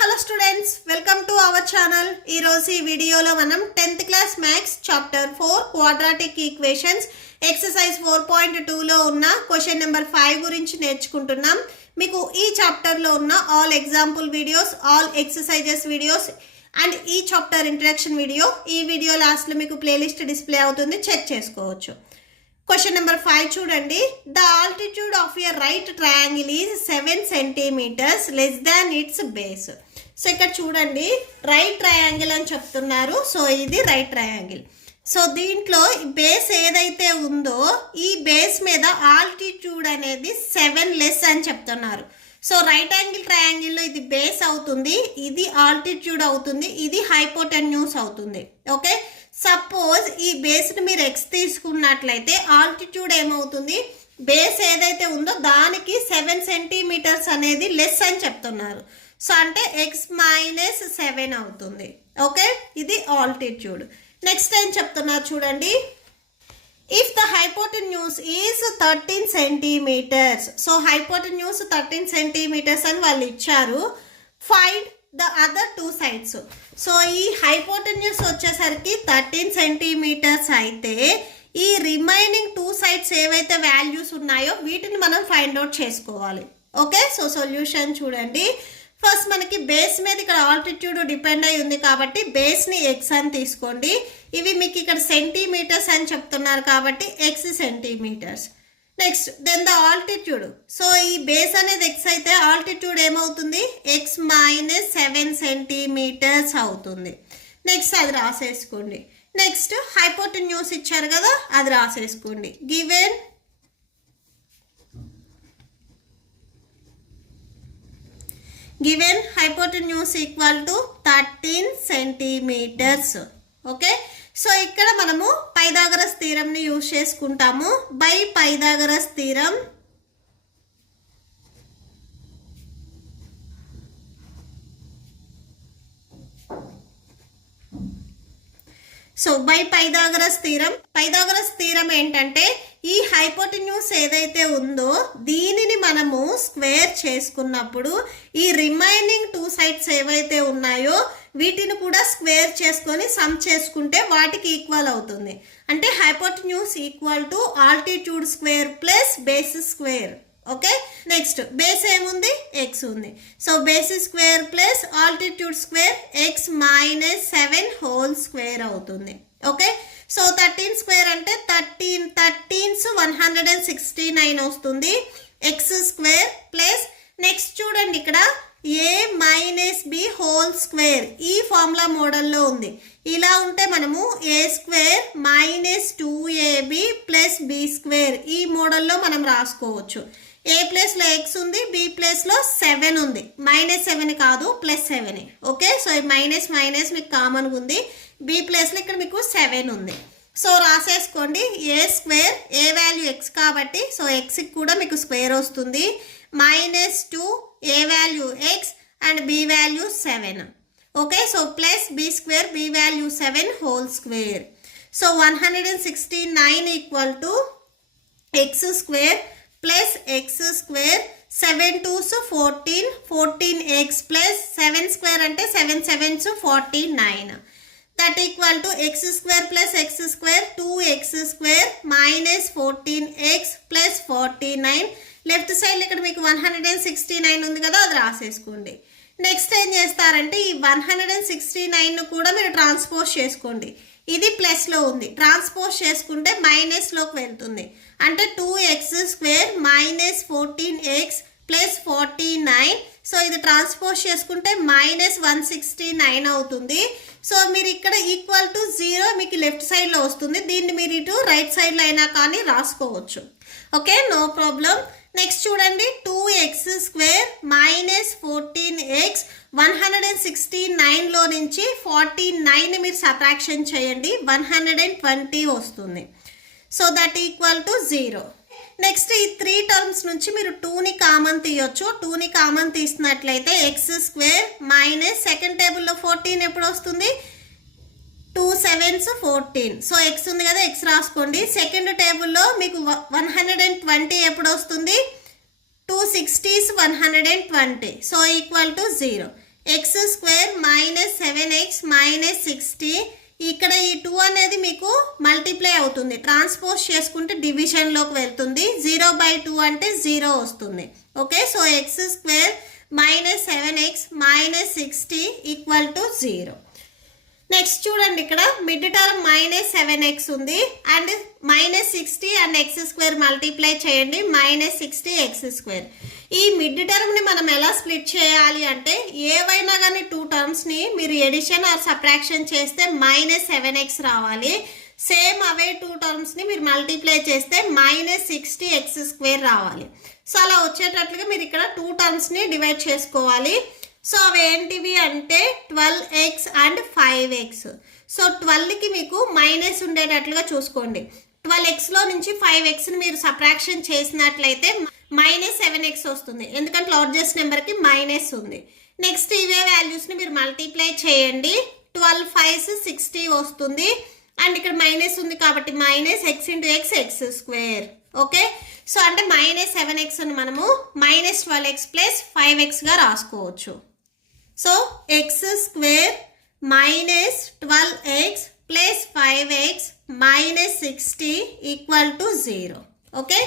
Hello students, welcome to our channel. ఈరోజు ఈ వీడియోలో మనం 10th class maths chapter 4 quadratic equations exercise 4.2లో ఉన్న క్వశ్చన్ నెంబర్ 5 గురించి నేర్చుకుంటున్నాం. మీకు ఈ చాప్టర్లో ఉన్న all example videos, all exercises videos and ఈ చాప్టర్ ఇంట్రడక్షన్ ఈ వీడియో లాస్ట్లో మీకు ప్లేలిస్ట్ డిస్ప్లే అవుతుంది, చెక్ చేసుకోవచ్చు. క్వశ్చన్ నెంబర్ 5 చూడండి. The altitude of a right triangle is 7 centimetres less than its base. So ఇక్కడ చూడండి, రైట్ ట్రయాంగిల్ అని చెప్తున్నారు. సో ఇది రైట్ ట్రయాంగిల్. సో దీంట్లో బేస్ ఏదైతే ఉందో ఈ బేస్ మీద ఆల్టిట్యూడ్ అనేది 7 లెస్ అని చెప్తున్నారు. సో రైట్ యాంగిల్ ట్రయాంగిల్లో ఇది బేస్ అవుతుంది, ఇది ఆల్టిట్యూడ్ అవుతుంది, ఇది హైపోటెన్యూస్ అవుతుంది. ఓకే, సపోజ్ ఈ బేస్ని మీరు ఎక్స్ తీసుకున్నట్లయితే ఆల్టిట్యూడ్ ఏమవుతుంది, బేస్ ఏదైతే ఉందో దానికి 7 సెంటీమీటర్స్ అనేది లెస్ అని చెప్తున్నారు. సో అంటే ఎక్స్ మైనస్ 7 అవుతుంది. ఓకే, ఇది ఆల్టిట్యూడ్. నెక్స్ట్ ఏం చెప్తున్నారు చూడండి. If the hypotenuse is 13 centimetres. So hypotenuse 13 centimetres అని వాళ్ళు ఇచ్చారు. Find the other 2 sides. So ఈ హైపోటెన్యూస్ వచ్చేసరికి 13 సెంటీమీటర్స్ అయితే ఈ రిమైనింగ్ 2 సైడ్స్ ఏవైతే వాల్యూస్ ఉన్నాయో వీటిని మనం ఫైండ్ అవుట్ చేసుకోవాలి. ఓకే, సో సొల్యూషన్ చూడండి. ఫస్ట్ మనకి బేస్ మీద ఇక్కడ ఆల్టిట్యూడ్ డిపెండ్ అయి ఉంది కాబట్టి బేస్ని ఎక్స్ అని తీసుకోండి. ఇవి మీకు ఇక్కడ సెంటీమీటర్స్ అని చెప్తున్నారు కాబట్టి x centimetres. Next then the altitude. So ఈ బేస్ అనేది ఎక్స్ అయితే ఆల్టిట్యూడ్ ఏమవుతుంది, ఎక్స్ మైనస్ 7 సెంటీమీటర్స్ అవుతుంది. నెక్స్ట్ అది రాసేసుకోండి. నెక్స్ట్ హైపోటెన్యూస్ ఇచ్చారు కదా, అది రాసేసుకోండి. Given hypotenuse equal to 13 centimetres. Okay, so ఇక్కడ మనము పైథాగరస్ థీరంని యూజ్ చేసుకుంటాము. By Pythagoras theorem so by Pythagoras theorem ఏంటంటే ఈ హైపోటెన్యూస్ ఏదైతే ఉందో దీనిని మనము స్క్వేర్ చేసుకున్నప్పుడు ఈ రిమైనింగ్ 2 సైడ్స్ ఏవైతే ఉన్నాయో వీటిని కూడా స్క్వేర్ చేసుకొని సమ్ చేసుకుంటే వాటికి ఈక్వల్ అవుతుంది. అంటే hypotenuse equal to altitude square plus base square. Okay, next base ఏముంది, ఎక్స్ ఉంది. So base square plus altitude square X minus 7 whole square అవుతుంది. ఓకే, సో 13 స్క్వేర్ అంటే 13s 169 వస్తుంది. ఎక్స్ స్క్వేర్ ప్లస్ నెక్స్ట్ చూడండి ఇక్కడ a minus b whole square ఈ formula మోడల్లో ఉంది. ఇలా ఉంటే మనము a square minus 2ab plus b square ఈ మోడల్లో మనం రాసుకోవచ్చు. ఏ ప్లేస్లో ఎక్స్ ఉంది, బి ప్లేస్లో 7 ఉంది. -7 కాదు, +7. ఓకే, సో మైనస్ మైనస్ మీకు కామన్గా ఉంది. బి ప్లేస్లో ఇక్కడ మీకు 7 ఉంది. సో రాసేసుకోండి. A square, a value x కాబట్టి సో ఎక్స్కి కూడా మీకు స్క్వేర్ వస్తుంది. -2 a value x and b value 7. Okay, so plus b square, b value 7 whole square. So 169 equal to x square plus x square 7 2s 14, 14x plus 7 square అంటే 7 7s 49. That equal to x square plus x square 2x square minus 14x plus 49. Left side ఇక్కడ మీకు 169 ఉంది కదా, అది రాసేసుకోండి. Next ఏం చేస్తారంటే ఈ 169ను కూడా మీరు ట్రాన్స్పోజ్ చేసుకోండి. ఇది ప్లస్లో ఉంది, ట్రాన్స్పోజ్ చేసుకుంటే మైనస్లోకి వెళ్తుంది. అంటే 2x square minus 14x plus 49. So ఇది ట్రాన్స్పోజ్ చేసుకుంటే మైనస్ 169 అవుతుంది. సో మీరు ఇక్కడ ఈక్వల్ టు 0 మీకు లెఫ్ట్ సైడ్లో వస్తుంది. దీన్ని మీరు ఇటు రైట్ సైడ్లో అయినా కానీ రాసుకోవచ్చు. Okay, no problem. నెక్స్ట్ చూడండి, 2x స్క్వేర్ మైనస్ 14x 169లో నుంచి 49 మీరు సబ్ట్రాక్షన్ చేయండి, 120 వస్తుంది. So that equal to 0. Next ఈ 3 టర్మ్స్ నుంచి మీరు 2ని కామన్ తీయొచ్చు. 2ని కామన్ తీసినట్లయితే ఎక్స్ స్క్వేర్ మైనస్ సెకండ్ టేబుల్లో 14 ఎప్పుడు వస్తుంది, 2 7s 14. సో ఎక్స్ ఉంది కదా, ఎక్స్ రాసుకోండి. సెకండ్ టేబుల్లో మీకు 120 ఎప్పుడు వస్తుంది, 2 60s 120. So equal to 0. X square minus 7x minus 60. ఇక్కడ ఈ 2 అనేది మీకు మల్టిప్లై అవుతుంది, ట్రాన్స్పోజ్ చేసుకుంటే డివిజన్లోకి వెళ్తుంది. 0/2 అంటే 0 వస్తుంది. Okay, so X square minus 7x minus 60 equal to 0. Next చూడండి, ఇక్కడ మిడ్ టర్మ్ మైనస్ 7x ఉంది and minus 60 and X square multiply చేయండి, మైనస్ 60 ఎక్స్ స్క్వేర్. ఈ మిడ్ టర్మ్ని మనం ఎలా స్ప్లిట్ చేయాలి అంటే ఏవైనా కానీ 2 టర్మ్స్ని మీరు ఎడిషన్ ఆర్ సబ్ట్రాక్షన్ చేస్తే మైనస్ 7x రావాలి. సేమ్ అవే 2 టర్మ్స్ని మీరు మల్టిప్లై చేస్తే మైనస్ 60 ఎక్స్ స్క్వేర్ రావాలి. సో అలా వచ్చేటట్లుగా మీరు ఇక్కడ 2 టర్మ్స్ని డివైడ్ చేసుకోవాలి. సో అవి ఏంటివి అంటే 12x అండ్ 5x. సో 12కి మీకు మైనస్ ఉండేటట్లుగా చూసుకోండి. 12xలో నుంచి 5xని మీరు సబ్ట్రాక్షన్ చేసినట్లయితే మైనస్ 7x వస్తుంది, ఎందుకంటే లార్జెస్ట్ నెంబర్కి మైనస్ ఉంది. నెక్స్ట్ ఇవే వాల్యూస్ని మీరు మల్టిప్లై చేయండి, 12 5s 60 వస్తుంది. అండ్ ఇక్కడ మైనస్ ఉంది కాబట్టి minus x into x X square. Okay, so అంటే మైనస్ 7x అని మనము మైనస్ 12x ప్లస్ 5xగా రాసుకోవచ్చు. So X square minus 12x plus 5x minus 60 equal to 0. Okay,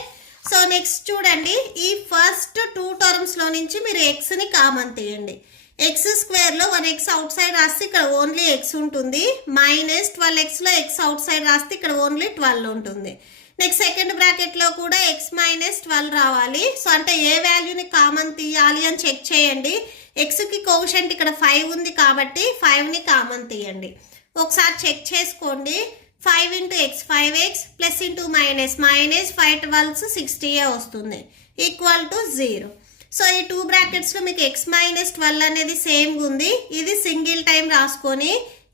so next చూడండి, ఈ ఫస్ట్ 2 టర్మ్స్లో నుంచి మీరు ఎక్స్ని కామన్ తీయండి. ఎక్స్ స్క్వేర్లో 1x అవుట్ సైడ్ రాస్తే ఇక్కడ ఓన్లీ ఎక్స్ ఉంటుంది, మైనస్ 12xలో ఎక్స్ అవుట్ సైడ్ రాస్తే ఇక్కడ ఓన్లీ 12 ఉంటుంది. నెక్స్ట్ సెకండ్ బ్రాకెట్లో కూడా ఎక్స్ మైనస్ 12 రావాలి. సో అంటే ఏ వాల్యూని కామన్ తీయాలి అని చెక్ చేయండి. ఎక్స్కి కోషంట్ ఇక్కడ 5 ఉంది కాబట్టి 5ని కామన్ తీయండి. ఒకసారి చెక్ చేసుకోండి, 5 into X 5x plus into minus 5 12s 60 వస్తుంది ఈక్వల్ టు 0. సో ఈ 2 బ్రాకెట్స్లో మీకు ఎక్స్ మైనస్ 12 అనేది సేమ్ ఉంది. ఇది సింగిల్ టైం రాసుకొని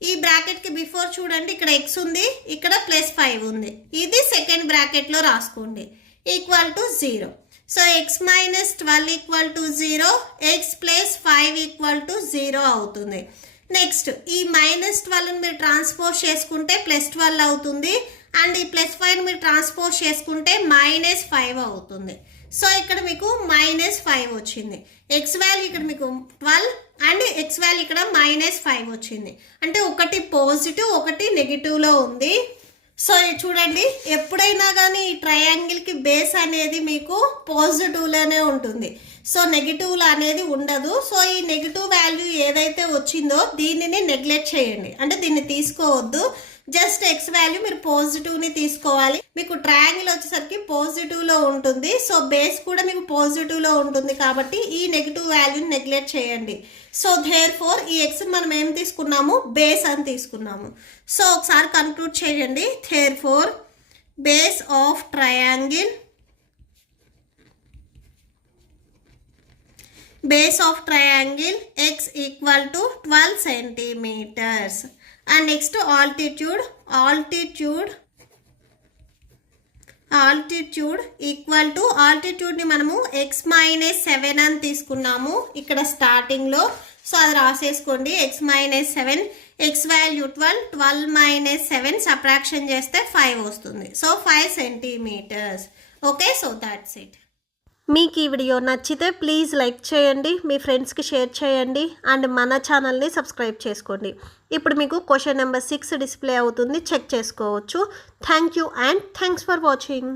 ఈ బ్రాకెట్కి బిఫోర్ చూడండి, ఇక్కడ ఎక్స్ ఉంది, ఇక్కడ ప్లస్ 5 ఉంది, ఇది సెకండ్ బ్రాకెట్లో రాసుకోండి equal to 0. So X minus 12 equal to 0, X plus 5 equal to 0 అవుతుంది. నెక్స్ట్ ఈ మైనస్ 12ని మీరు ట్రాన్స్పోజ్ చేసుకుంటే ప్లస్ 12 అవుతుంది అండ్ ఈ ప్లస్ 5ని మీరు ట్రాన్స్పోజ్ చేసుకుంటే మైనస్ 5 అవుతుంది. సో ఇక్కడ మీకు మైనస్ 5 వచ్చింది. ఎక్స్ వాల్యూ ఇక్కడ మీకు 12 అండ్ ఎక్స్ వాల్యూ ఇక్కడ మైనస్ 5 వచ్చింది. అంటే ఒకటి పాజిటివ్ ఒకటి నెగిటివ్లో ఉంది. సో చూడండి, ఎప్పుడైనా కానీ ఈ ట్రయాంగిల్కి బేస్ అనేది మీకు పాజిటివ్లోనే ఉంటుంది, సో నెగిటివ్లో అనేది ఉండదు. సో ఈ నెగిటివ్ వాల్యూ ఏదైతే వచ్చిందో దీనిని నెగ్లెక్ట్ చేయండి, అంటే దీన్ని తీసుకోవద్దు. జస్ట్ ఎక్స్ వాల్యూ మీరు పాజిటివ్ని తీసుకోవాలి. మీకు ట్రయాంగిల్ వచ్చేసరికి పాజిటివ్లో ఉంటుంది, సో బేస్ కూడా మీకు పాజిటివ్లో ఉంటుంది కాబట్టి ఈ నెగిటివ్ వాల్యూని నెగ్లెక్ట్ చేయండి. సో దేర్ ఫోర్ ఈ ఎక్స్ మనం ఏం తీసుకున్నాము, బేస్ అని తీసుకున్నాము. సో ఒకసారి కంక్లూడ్ చేయండి, therefore base of triangle x equal to 12 centimeters. And next altitude equal to ఆల్టిట్యూడ్ని మనము x మైనస్ 7 అని తీసుకున్నాము ఇక్కడ స్టార్టింగ్లో. సో అది రాసేసుకోండి, x minus 7, x value 12 minus 7 subtraction చేస్తే 5 వస్తుంది. So 5 centimetres. Okay, so that's it. మీకు ఈ వీడియో నచ్చితే ప్లీజ్ లైక్ చేయండి, మీ ఫ్రెండ్స్కి షేర్ చేయండి అండ్ మన ఛానల్ని సబ్స్క్రైబ్ చేసుకోండి. ఇప్పుడు మీకు క్వశ్చన్ నెంబర్ 6 డిస్ప్లే అవుతుంది, చెక్ చేసుకోవచ్చు. Thank you and thanks for watching.